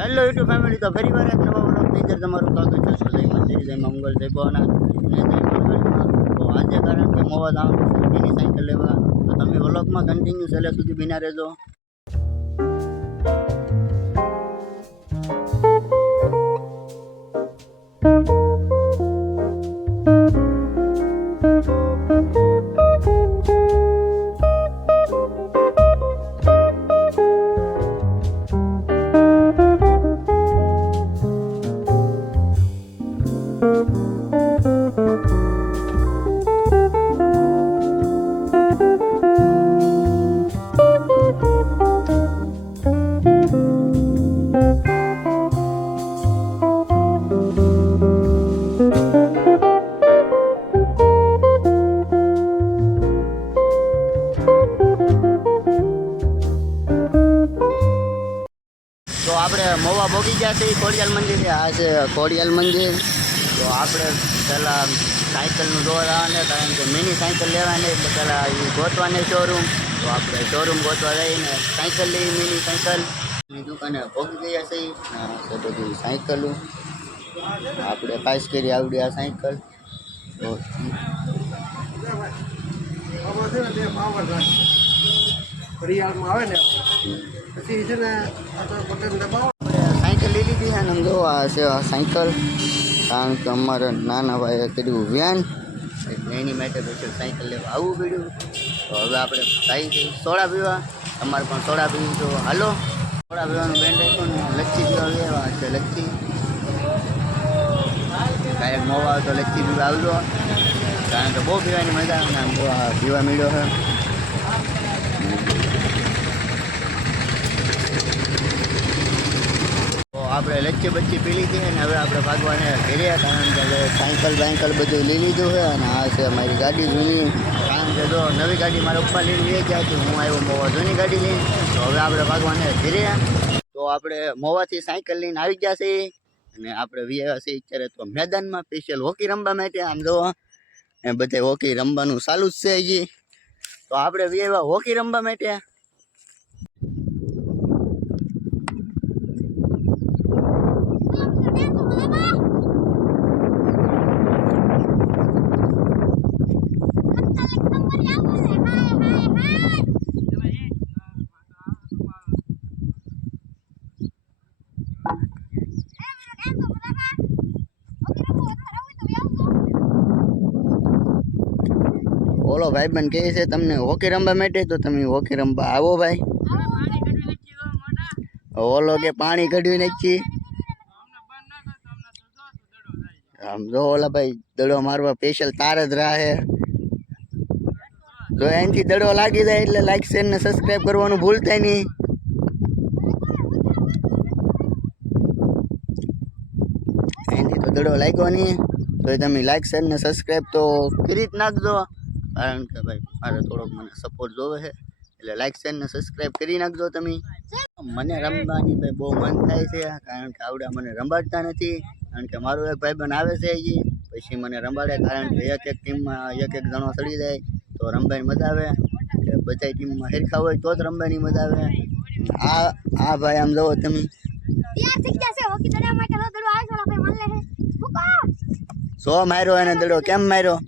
Hello YouTube family, તો ફરી વાર એક નવા વ્લોગની અંદર તમારું સ્વાગત છે. જય મંદિર, જય મંગલ, જય ભવના અને જય મંગલમાં. તો આજે કારણ કે મોવા જવાનું છે મિની સાયકલ લેવા, તો તમે વ્લોગમાં કન્ટિન્યુ છેલ્લે સુધી બિના રહેજો. તો આપણે મોવા ભોગી ગયા છે ખોડિયાલ મંદિરે. આ છે ખોડિયાલ મંદિર. તો આપણે પહેલાં સાયકલનું દોરાને, કારણ કે મિની સાયકલ લેવાની એટલે પહેલાં એ ગોતવાને શોરૂમ. તો આપણે શોરૂમ ગોતવા જઈને સાયકલ લઈ, મિની સાયકલની દુકાને ભોગી ગયા છે. તો બધી સાયકલો આપણે પાસ કરી આવડી આ સાયકલ. તો ઘડિયાળમાં આવે ને પછી છે ને બટન દબાવો. સાયકલ લઈ લીધી છે ને જો આ છે આ સાયકલ, કારણ કે અમારે નાના ભાઈએ કર્યું વેન એટલે એની માટે પછી સાયકલ લેવા આવવું પડ્યું. તો હવે આપણે સાયકલ સોડા પીવા, અમારે પણ સોડા પીવું તો હાલો. સોડા પીવાનું બેન રાખ્યું ને લચ્છી પીવા લેવા છે. લચ્છી કાંઈક મોવા આવે તો લચ્છી પીવા આવજો, કારણ કે બહુ પીવાની મજા આવે ને આમ બહુ પીવા મળ્યો છે. આપણે લચ્છી બચ્ચી પી લીધી અને હવે આપણે ભાગવાને ઘેરે, કારણ કે હવે સાયકલ બાયકલ બધું લઈ લીધું છે. અને આ છે મારી ગાડી જૂની, કારણ કે જો નવી ગાડી મારા પપ્પા લઈને લઈ ગયા હતી, હું આવ્યો મોવા જૂની ગાડી લઈને. તો હવે આપણે ભાગવાને ઘેરે. તો આપણે મોવાથી સાયકલ લઈને આવી ગયા છીએ અને આપણે વ્યા છીએ અત્યારે તો મેદાનમાં સ્પેશિયલ હોકી રમવા માટે. આમ જો એ બધે હોકી રમવાનું ચાલુ જ છે હજી. તો આપણે વ્યા હોકી રમવા માટે. ઓલો ભાઈબંધ કહે છે તમને હોકી રમવા માટે, તો તમે હોકી રમવા આવો ભાઈ. ઓલો કે પાણી કઢવી નાખી. આમ જો ઓલા ભાઈ દડો મારવા સ્પેશિયલ તાર જ રાહે. જો એનથી દડો લાગી જાય એટલે લાઈક શેર ને સબસ્ક્રાઈબ કરવાનું ભૂલતા નહીં. એનથી તો દડો લાગ્યો નહીં તો તમે લાઈક શેર ને સબસ્ક્રાઈબ તો કરી જ નાખજો, કારણ કે ભાઈ મારે થોડોક મને સપોર્ટ જોવે છે એટલે લાઈક શેર ને સબસ્ક્રાઈબ કરી નાખજો તમે. મને રમવાની ભાઈ બહુ મન થાય છે, કારણ કે આવડા મને રંબાડતા નથી. કારણ કે મારો એક ભાઈબંધ આવે છે હજી, પછી મને રંબાડે, કારણ કે એક એક ટીમમાં એક એક જણો ચડી જાય તો રમવાની મજા આવે. કે બધા ટીમમાં હેરખા હોય તો જ રમવાની મજા આવે. આ ભાઈ આમ જોવો તમે, સો માર્યો એને દડો. કેમ માર્યો?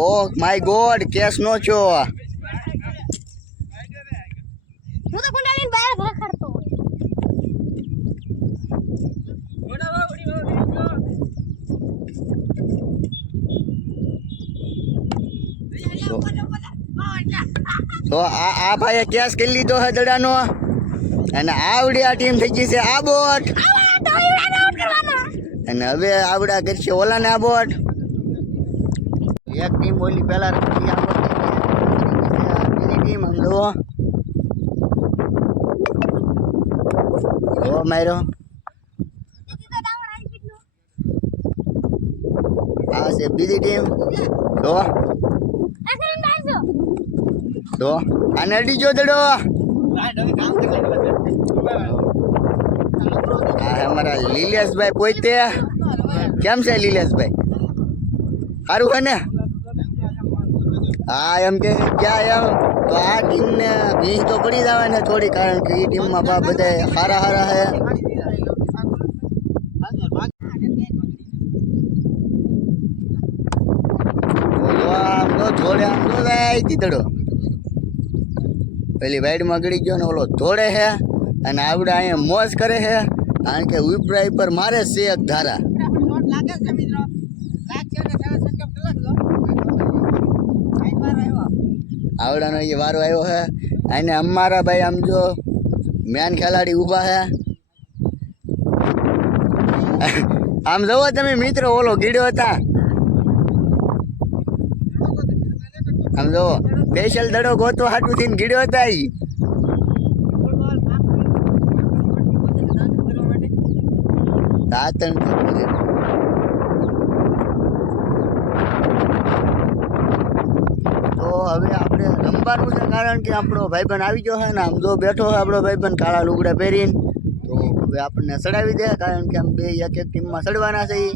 ઓ માય ગોડ, કેસ નો છો. હું તો કુંડાલીને બહાર રખડતો હોય. તો આ ભાઈએ કેસ કરી લીધો છે દડાનો, અને આવડી આ ટીમ થઈ ગઈ છે આ બોટ, અને હવે આવડા કરશે ઓલાને આ બોટ. એક ટીમ ઓલી પહેલા રમતી, આ બોટ બીજી ટીમ આમ જુઓ. જો માર્યો. આ છે બીજી ટીમ. તો આને અડી જો દડો. અમારા લીલેશભાઈ પોતે કેમ છે લીલેશભાઈ? સારું છે ને? હા એમ કે ક્યાં એમ તો આ ટીમને ભીંસ તો પડી જ આવે ને થોડી, કારણ કે એ ટીમમાં બા બધા હારા હારા હે. આમ તો થોડે આમ તો જાય ચીતડો પેલી વાઈડમાં ગળી ગયો ને ઓલો ધોડે હે અને આવડે અહીંયા મોજ કરે છે, કારણ કે ઉપરાઈ પર મારે છે એક ધારા. આવડાનો એ વારો આવ્યો છે અને અમારા ભાઈ આમ જો મેન ખેલાડી ઊભા છે. આમ જવો તમે મિત્રો, ઓલો ગીડ્યો હતા આમ જો સ્પેશિયલ દડો ગોતો હાટું થઈને ગીડ્યો હતા ઈ. દાંતણ તો હવે આપણે રમવાનું છે, કારણ કે આપણો ભાઈબંધ આવી ગયો છે ને આમ જો બેઠો છે આપણો ભાઈબંધ કાળા લુગડા પહેરીને. તો હવે આપણને ચડાવી દે, કારણ કે આમ બે એક એક ટીમમાં ચડવાના છે ઈ.